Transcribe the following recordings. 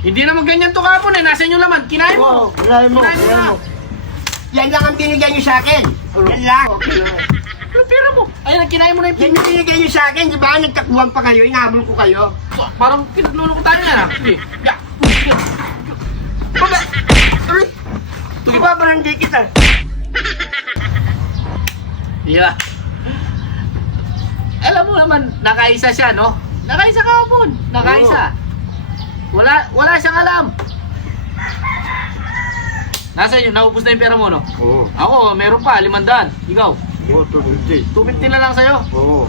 Hindi naman ganyan to kapon eh. Nasa inyo laman. Kinain mo. Oo, kinain mo. Kinain mo Kinain na. mo. Yan lang ang binigyan niyo sa akin. Yan lang. Ano pera mo? Ayun, kinain mo na yung Yan yung binigyan niyo sa akin. Di ba? Nagtakuhan pa kayo. Inahabol ko kayo. Parang pinaglulong ko tayo na. Sige. Ya. Baba! Aray! Di ba barangay kita? Yeah. Alam mo naman, nakaisa siya, no? Nakaisa kahapon. Nakaisa. Wala siyang alam. Nasa inyo, naubos na yung pera mo, no? Oo. Ako, meron pa, 500. Ikaw, Oo, 250. 250 na lang sa'yo. Oo.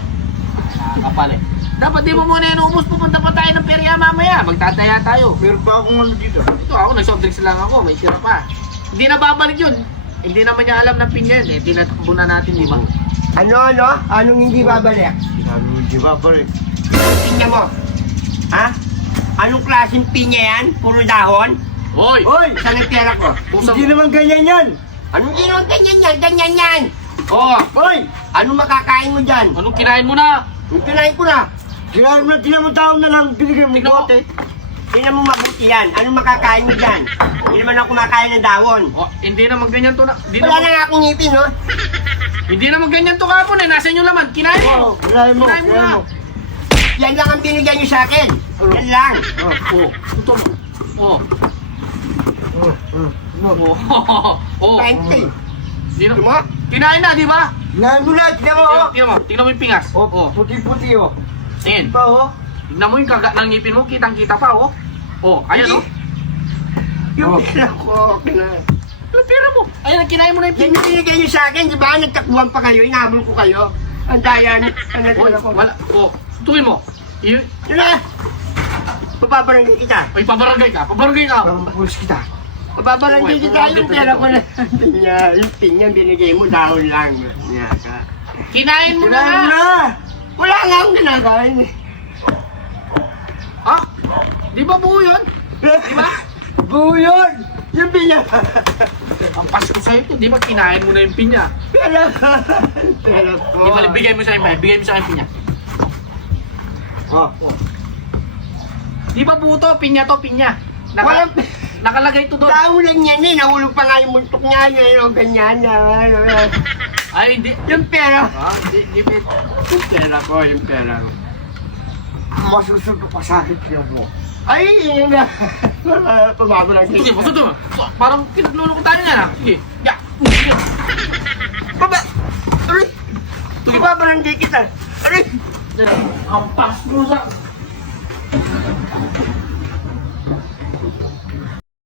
Kapal eh. Dapat di mo muna inuubos, pupunta pa tayo ng perya mamaya. Magtataya tayo. Meron pa akong ano dito. Ito ako, nag-soft drinks lang ako, may tira pa. Hindi na babalik yun. Hindi naman niya alam na pinya yun eh. Tinatakbo na natin, di ba? Ano? Anong hindi babalik? Ano hindi babalik? Pinya mo. Ha? Anong klaseng pinya yan? Puro dahon? Hoy! Hoy! Saan ang pera ko? Hindi naman ganyan yan! Anong hindi naman ganyan yan? Ganyan yan! Oo! Hoy! Anong makakain mo dyan? Anong kinain mo na? Yung kinain ko na! Kinain mo na, tinamang na lang binigay mo Tignan mo. bote. Tingnan mo mabuti yan. Anong makakain mo dyan? Hindi naman ako kumakain ng dahon. Oh, hindi naman ganyan to na. Hindi Wala naman, na nga akong ngipin, no? hindi naman ganyan to kapon eh. Nasa inyo laman. Kinain mo. kinain mo. Kinain mo na. Yan lang ang binigyan niyo sa akin. Yan lang. Oh, ito mo. Oh. Oh. 20. Di na, Ito mo? kinain na, di ba? Kinain mo na, tignan mo. Tingnan mo yung pingas. Oh. Puti-puti, oh. Tingin. Ito, oh. Tignan mo yung kagat ng ngipin mo. Kitang-kita pa, oh. Oh, ayan, oh. Yung pera ko, kinain. Ano pera mo? Ayan, kinain mo na yung Yan yung binigay niyo sa akin, di ba? Nagtakuhan pa kayo, inahabol ko kayo. Ang daya, ang Oh, nagdala ko. wala. Oh, tuwin mo. Yun na! Papabarangay kita. Ay, pabarangay ka. Pabarangay ka. Papapulis kita. Papabarangay kita, yung pera ko na. Yung pinya, binigay mo, dahon lang. Kinain mo na Kinain nga. mo na! Wala nga akong ginagain eh. Ha? Di ba buo yun? Di ba? Buo yun! Yung pinya! Ang pasko sa'yo to. Di ba kinain mo na yung pinya? Pera ko! Di ba, bigay mo sa akin, bigay mo sa akin pinya. Oh. Di ba buo to? Pinya to, pinya. Walang- Nakalagay to doon. Dahon lang yan eh, nahulog pa nga yung muntok niya, yung ganyan. Ay, hindi. Yung pera! Ah, hindi. Yung pera ko, yung pera ko. Masusunod pa sa akin siya mo. Ay, yun na. Pababarangay Sige, basta to. Parang pinaglulong ko tayo na. Sige. Ya. Baba! Aray! Pababarangay kita! Aray! Ang pasko sa...